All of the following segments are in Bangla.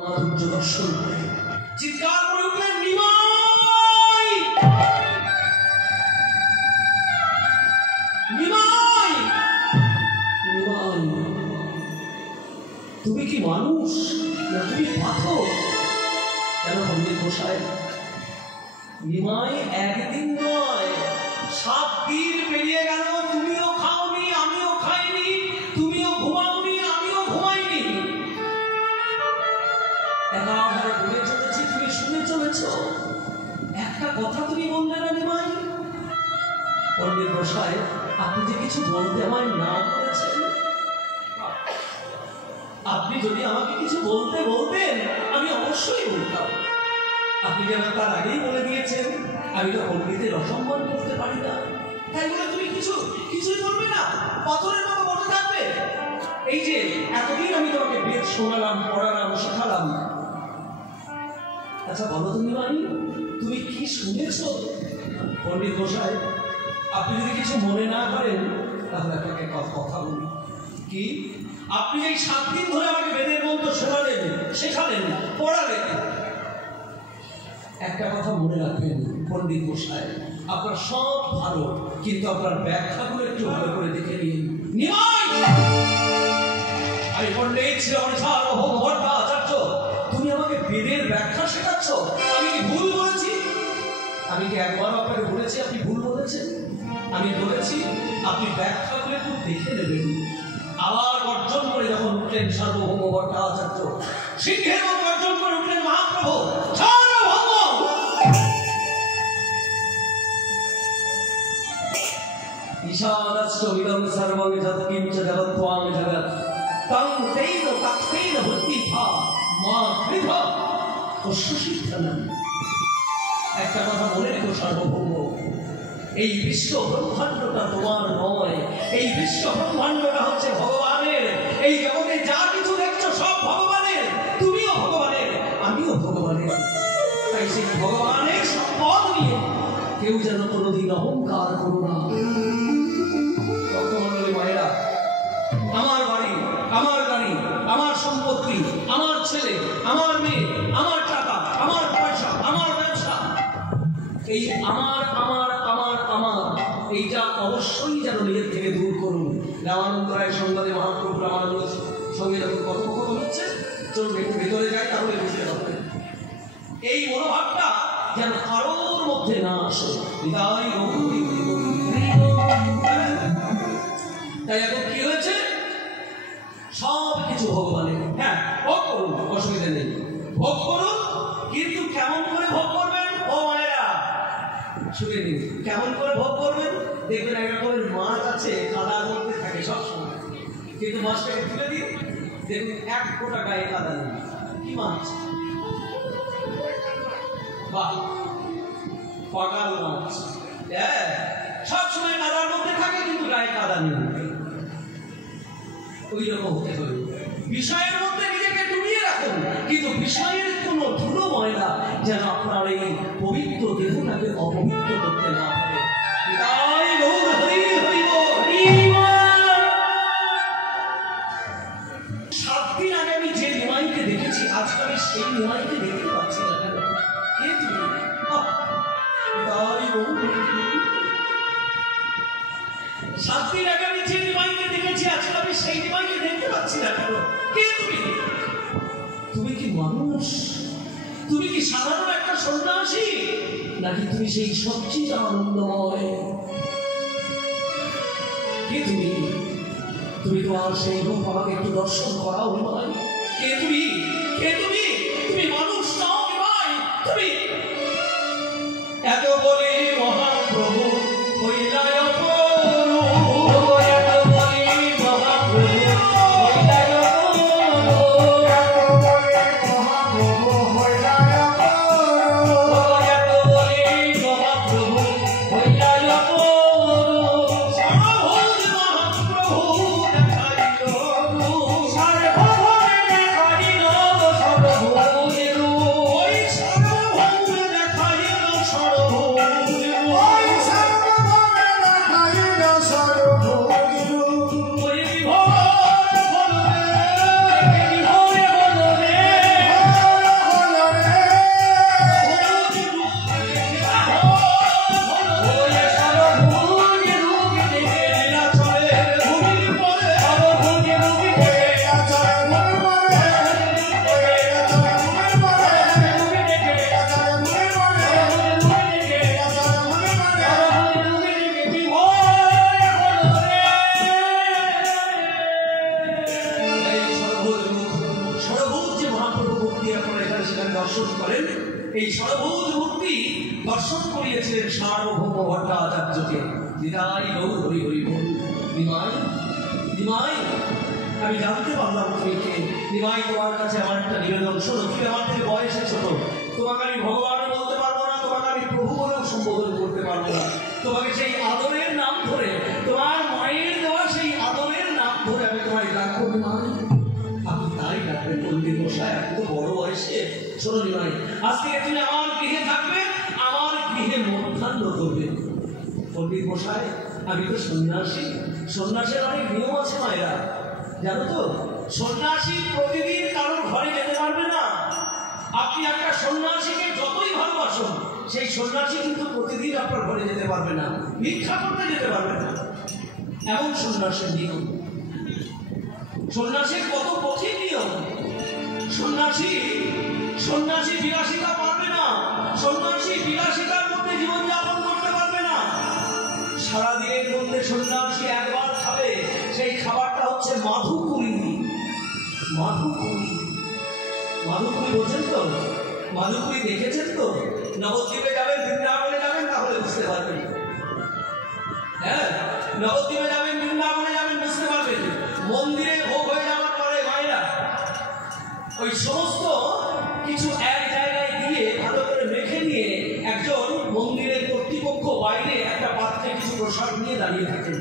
দর্শন করে চিৎকার করে উঠলেন, নিমাই নিমাই নিমাই, তুমি কি মানুষ না তুমি পাথর? কেন পণ্ডিত মশাই, নিমাই একদিন নয় 7 দিন পেরিয়ে গেল, তুমিও খাওনি আমিও খাইনি, তুমিও ঘুমাওনি আমিও ঘুমাইনি, একাধারে বলে চলেছি, তুমি শুনে চলেছ, একটা কথা তুমি বললে না নিমাই? পণ্ডিত মশাই, আপনি যে কিছু বলতে আমায় না করেছেন, আপনি যদি আমাকে কিছু বলতে বলতেন আমি অবশ্যই বলতাম। আপনি যেন তার আগেই বলে দিয়েছেন আমি তো পণ্ডিতের অসম্মান করতে পারি না, তাই বলে তুমি কিছুই বলবে না, পাথরের মতো বসে থাকবে? এই যে এতদিন আমি তোমাকে বেদ শোনালাম, পড়ালাম, শেখালাম, আচ্ছা বলো তুমি ভাই, তুমি কি শুনেছ? পণ্ডিত মশাই, আপনি যদি কিছু মনে না করেন তাহলে আপনাকে কথা বলি। কি আপনি এই 7 দিন ধরে আমাকে বেদের মন্ত্র শোনালেন, শেখালেন, পড়ালেন, একটা কথা মনে রাখবেন পণ্ডিত মশাই, আপনার সব ভালো, কিন্তু আপনার ব্যাখ্যাগুলো একটু ভালো করে দেখে নিন। আমি পণ্ডিত শ্রীরামসার্বভৌম ভট্টাচার্য, তুমি আমাকে বেদের ব্যাখ্যা শেখাচ্ছ? আমি কি ভুল বলেছি? আমি কি একবার আপনাকে বলেছি আপনি ভুল বলেছেন? আমি বলেছি আপনি ব্যাখ্যাগুলো একটু দেখে নেবেন। আবার গর্জন করে যখন উঠলেন সার্বভৌম ভট্টাচার্য, সিংহের মতো গর্জন করে উঠলেন মহাপ্রভু, সার্বভৌম ঈশানাস্ত ইদং সর্বং যৎ কিঞ্চ জগত্ত্বং জগৎ তং তেন তথেন ভূতিভা মা কৃপা তস্যসিদ্ধনম। একটা কথা মনে রেখো সার্বভৌম, এই বিশ্ব ব্রহ্মাণ্ডটা তোমার নয়, এই বিশ্ব ব্রহ্মাণ্ডটা হচ্ছে ভগবানের। এই জগতে যা কিছু দেখছো সব ভগবানের, তুমিও ভগবানের, আমিও ভগবানের। তাই সেই ভগবানের সম্পদ নিয়ে কেউ যেন কোনোদিন অহংকার করো না। মায়েরা, আমার বাড়ি, আমার গাড়ি, আমার সম্পত্তি, আমার ছেলে, আমার মেয়ে, আমার টাকা, আমার পয়সা, আমার ব্যবসা, এই আমার আমার আমার আমার এইটা অবশ্যই যেন নিজের থেকে দূর করুন। রামানন্দ রায় সংবাদে মহাপ্রভু রামানন্দ সঙ্গে যখন কথোপকথন হচ্ছে, চলুন একটু ভেতরে যাই, তাহলে বুঝতে পারবেন। এই মনোভাবটা যেন কারোর মধ্যে না আসে। তাই এখন কি হয়েছে? সব কিছু ভগবানের। হ্যাঁ, ভোগ করুন, অসুবিধা নেই, ভোগ করুন, কিন্তু কেমন করে ভোগ করবেন? ও মায়েরা শুনে নিন, কেমন করে ভোগ করবেন? দেখবেন একটা করে মাছ আছে, কাদার মধ্যে থাকে সবসময়, কিন্তু মাছটাকে তুলে দিন, দেখুন 1 ফোঁটা গায়ে কাদা নেই। কি মাছ? বাহ, পাকাল মাছ। হ্যাঁ, সবসময় কাদার মধ্যে থাকে কিন্তু গায়ে কাদা নেই। ওই রকম হতে হবে, বিষয়ের মধ্যে নিজেকে ডুবিয়ে রাখুন, কিন্তু বিষয়ের কোনো ধুলো ময়লা যেন আপনার এই পবিত্র দেহটাকে অপবিত্র করতে না পারে। 7 দিন আগে আমি যে নিমাইকে দেখেছি, আজকে আমি সেই নিমাইকে দেখতে পাচ্ছি না। কেন? কে তুমি? 7 দিন আগে আমি যে নিমাইকে দেখেছি, আজকে আমি সেই নিমাইকে দেখতে পাচ্ছি না। কেন? কে তুমি? তুমি কি মানুষ? তুমি কি সাধারণ একটা সন্ন্যাসী, নাকি তুমি সেই সবচেয়ে আনন্দময়? কে তুমি? তুমি তোমার সেই রূপ আমাকে একটু দর্শন করাও নিমাই। কে তুমি? কে তুমি? তুমি মানুষ নও নিমাই, তুমি এত বলি মহাপ্রভু হইলায় সার্বভৌম দর্শন করেন। এই সর্বভূত মূর্তি দর্শন করিয়েছিলেন সার্বভৌম ভট্টাচার্যকে। নিতাই গৌর হরি হরি বল। নিমাই নিমাই, আমি জানতে পারলাম তুমি কে। নিমাই, তোমার কাছে আমার একটা নিবেদন। শোনো, তুমি আমার থেকে বয়সে ছোট, তোমাকে আমি ভগবানও বলতে পারবো না, তোমাকে আমি প্রভু বলেও সম্বোধন করতে পারবো না। তোমাকে সেই আদরের নাম ধরে, তোমার মায়ের দেওয়া সেই আদরের নাম ধরে আমি তোমায় ডাকবো নিমাই। আপনি তাই ডাকবেন পণ্ডিত মশাই, এত বড় বয়সে। শোনো নিমাই, আজ থেকে তুমি আমার গৃহে থাকবে, আমার গৃহে মধ্যাহ্ন করবে। পণ্ডিত মশাই, আমি তো সন্ন্যাসী, সন্ন্যাসের অনেক নিয়ম আছে মায়েরা, জানো তো? সন্ন্যাসী প্রতিদিন কারোর ঘরে যেতে পারবে না। আপনি একটা সন্ন্যাসীকে যতই ভালোবাসুন, সেই সন্ন্যাসী কিন্তু প্রতিদিন আপনার ঘরে যেতে পারবে না, ভিক্ষা করতে যেতে পারবে না। এমন সন্ন্যাসের নিয়ম। সন্ন্যাসীর কত কঠিন নিয়ম। সন্ন্যাসী বিলাসিতা পারবে না, সন্ন্যাসী বিলাসিতার মধ্যে জীবনযাপন করতে পারবে না। সারাদিনের মধ্যে সন্ন্যাসী একবার খাবে, সেই খাবারটা হচ্ছে মাধুকুরি। মাধুকুরি, মাধুকুরি বোঝেন তো? মাধুকুরি দেখেছেন তো? নবদ্বীপে যাবেন, বৃন্দাবনে যাবেন, তাহলে বুঝতে পারবেন। হ্যাঁ, নবদ্বীপে যাবেন, বৃন্দাবনে যাবেন, বুঝতে পারবেন। মন্দিরে ভোগ হয়ে যাওয়ার পরে মায়েরা ওই সমস্ত কিছু এক জায়গায় দিয়ে ভালো করে মেখে নিয়ে একজন মন্দিরের কর্তৃপক্ষ বাইরে একটা পাত্রে কিছু প্রসাদ নিয়ে দাঁড়িয়ে থাকেন।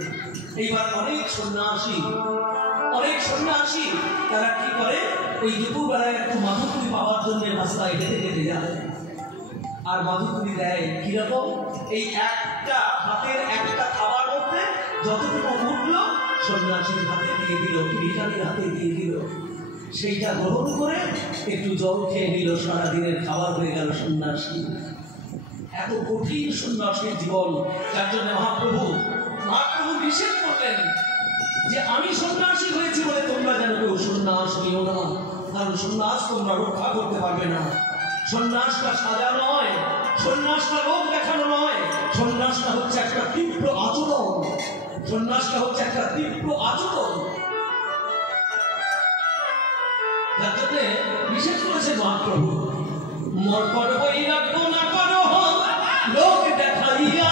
এইবার অনেক সন্ন্যাসী তারা কি করে, ওই দুপুরবেলায় একটু মাধুকুরি পাওয়ার জন্য রাস্তায় হেঁটে হেঁটে যায়। আর মাধুকুরি দেয় কিরকম? এই একটা হাতের একটা খাবার মধ্যে যতটুকু উঠলো সন্ন্যাসীর হাতে দিয়ে দিল, ভিখারির হাতে দিয়ে দিল। সেইটা গ্রহণ করে একটু জল খেয়ে নিল, সারাদিনের খাবার হয়ে গেল সন্ন্যাসী। এত কঠিন সন্ন্যাসীর জীবন, যার জন্য মহাপ্রভু নিষেধ করলেন যে আমি সন্ন্যাসী হয়েছি বলে তোমরা যেন কেউ সন্ন্যাস নিও না, কারণ সন্ন্যাস তোমরা রক্ষা করতে পারবে না। সন্ন্যাসটা সাজা নয়, সন্ন্যাসটা লোক দেখানো নয়, সন্ন্যাসটা হচ্ছে একটা তীব্র আচরণ। সন্ন্যাসটা হচ্ছে একটা তীব্র আচরণ, যার জন্য নিষেধ করেছে মহাপ্রভু। মর্কট বৈরাগ্য না করো লোক দেখাইয়া,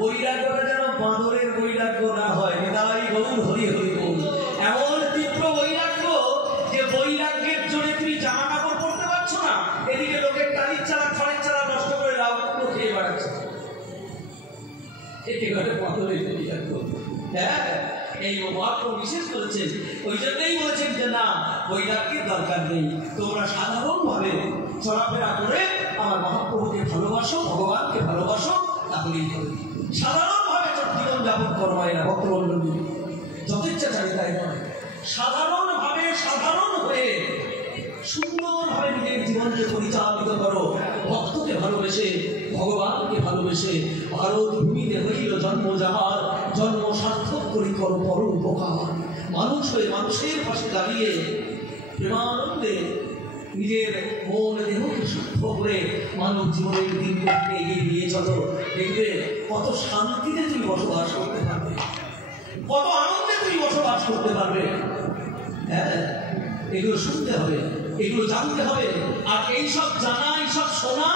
বৈরাগ্যটা যেন বাঁদরের বৈরাগ্য না হয়। নিতাই গৌর হরি হরি বল। এমন তীব্র বৈরাগ্য যে বৈরাগ্যের জোরে তুমি জামা কাপড় পরতে পারছো না, এদিকে লোকের টালির চালা খড়ের চালা নষ্ট করে লাউ কুমড়ো খেয়ে বেড়াচ্ছে। একেবারে বাঁদরের বৈরাগ্য। হ্যাঁ, এই মহাপ্রভু বিশেষ করেছেন, ওই জন্যই বলেছেন যে না, বৈরাগ্যের দরকার নেই, তোমরা সাধারণভাবে চলাফেরা করে আমার মহাপ্রভুকে ভালোবাসো, ভগবানকে ভালোবাসো, তাহলেই হবে। সাধারণভাবে জীবন যাপন করো মায়েরা, ভক্তমণ্ডলী, যথেচ্ছাচারিতায় নয়। সাধারণভাবে সাধারণ হয়ে সুন্দরভাবে নিজের জীবনকে পরিচালিত করো, ভক্তকে ভালোবেসে, ভগবানকে ভালোবেসে। ভারত ভূমিতে হইল জন্ম যাহার, জন্ম সার্থক করি করো পর উপকার। মানুষ হয়ে মানুষের পাশে দাঁড়িয়ে প্রেমানন্দে নিজের মন দেহকে শুদ্ধ করে মানব জীবনের দিনগুলোকে এগিয়ে নিয়ে চলো। দেখবে কত শান্তিতে তুমি বসবাস করতে পারবে, কত আনন্দে তুমি বসবাস করতে পারবে। হ্যাঁ, এগুলো শুনতে হবে, এগুলো জানতে হবে। আর এইসব জানা, এইসব শোনা,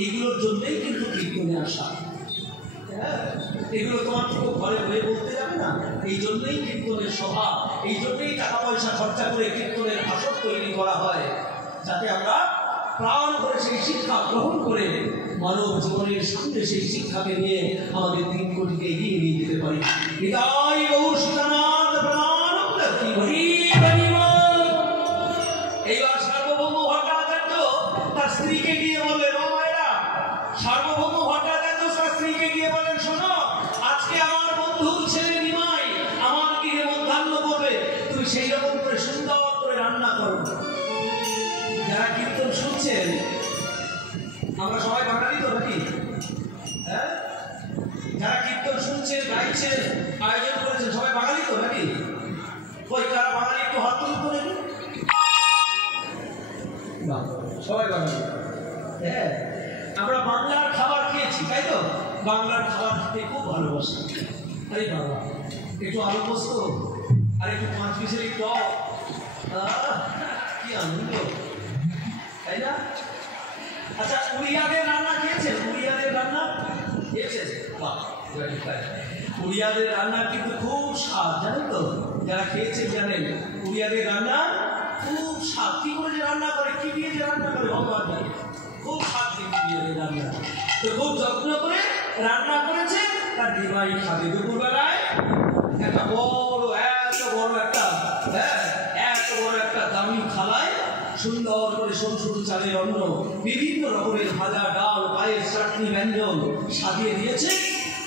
এইগুলোর জন্যই কিন্তু কীর্তনে আসা। হ্যাঁ, এগুলো তোমার তো ঘরে বয়ে বলতে যাবে না। এই জন্যই কীর্তনের সভা, এই জন্যই টাকা পয়সা খরচা করে কীর্তনের আসর তৈরি করা হয়, যাতে আমরা প্রাণ করে সেই শিক্ষা গ্রহণ করে মানব জীবনের সামনে সেই শিক্ষাকে নিয়ে আমাদের দিন কোটিকে এগিয়ে নিয়ে যেতে পারি। নিতাই গৌর সীতানাথ প্রাণানন্দ কি হরি হরি বল। এইবার সার্বভৌম ভট্টাচার্য তার স্ত্রীকে গিয়ে বললেন, ও মায়েরা, সার্বভৌম ভট্টাচার্য তার স্ত্রীকে গিয়ে বলেন, শোনো, আজকে আমার বন্ধুর ছেলে নিমাই আমার গৃহে মধ্যাহ্ন করবে, তুমি সেই রকম করে সুন্দর করে রান্না করো। যারা কীর্তন শুনছেন, আমরা সবাই বাঙালি তো নাকি? হ্যাঁ, যারা কীর্তন শুনছেন, গাইছেন, আয়োজন করেছেন, সবাই বাঙালি তো নাকি? ওই যারা বাঙালি একটু হাত তুলুন করে, সবাই বাঙালি। হ্যাঁ, আমরা বাংলার খাবার খেয়েছি, তাই তো? বাংলার খাবার খেতে খুব ভালোবাসি। আরে বাবা, একটু আলু পোস্ত আর একটু 5 পিসের টক, কি আনন্দ, তাই না? আচ্ছা, উড়িয়াদের রান্না খেয়েছেন? উড়িয়াদের রান্না খেয়েছেন? বাহ, উড়িয়াদের রান্না কিন্তু খুব স্বাদ, জানেন তো? যারা খেয়েছেন জানেন উড়িয়াদের রান্না খুব স্বাদ। কি করে যে রান্না করে, কি দিয়ে যে রান্না করে ভগবান জানে, খুব স্বাদ দিয়ে উড়িয়াদের রান্না। তো খুব যত্ন করে রান্না করেছে, তার নিমাই খাবে। দুপুরবেলায় একটা বড়, এত বড় একটা দামি থালায় সুন্দর করে সরু সরু চালের অন্ন, বিভিন্ন রকমের ভাজা, ডাল, পায়েস, চাটনি, ব্যঞ্জন সাজিয়ে দিয়েছে।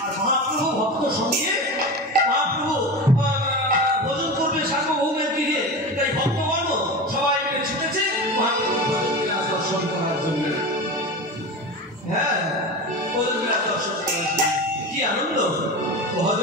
আর মহাপ্রভু ভক্ত সঙ্গে, মহাপ্রভু ভোজন করবে সার্বভৌমের গৃহে, তাই ভক্তগণ সবাই মিলে ছুটেছে মহাপ্রভু ভোজন বিলাস দর্শন করার জন্য। হ্যাঁ, ভোজন বিলাস দর্শন করার জন্য কি আনন্দ! ভজ